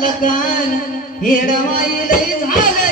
पालकान हिडवाईले झालं